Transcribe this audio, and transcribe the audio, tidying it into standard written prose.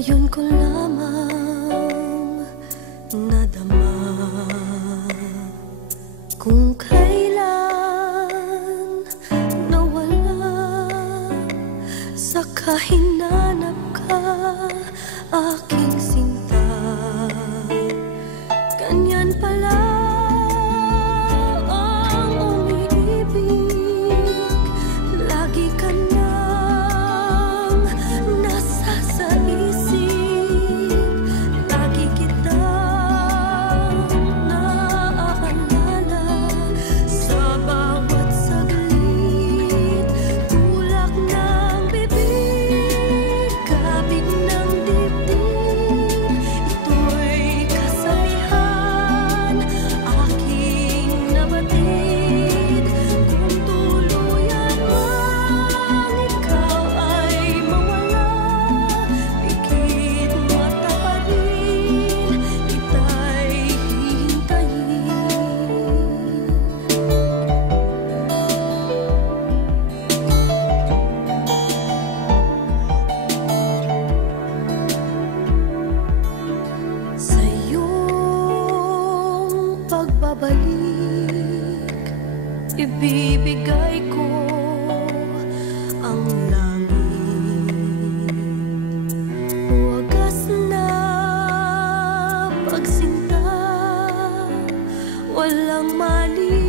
Ngayon ko lamang nadama kung kailan nawala sa kahinanap ka, aking sinta. Ganyan pala ang umiibig, lagi ka nang nasa sa isip, lagi kitang naaalala sa bawat saglit. Tulak ng bibig, kabig ng dibdib, ito'y kasabihan aking nabatid. Kung tuluyan mang ikaw ay mawala, pikit mata pa rin kita'y hihintayin. Sa iyong pagbabalik, ibibigay ko ang langit, wagas na pagsinta, walang mali.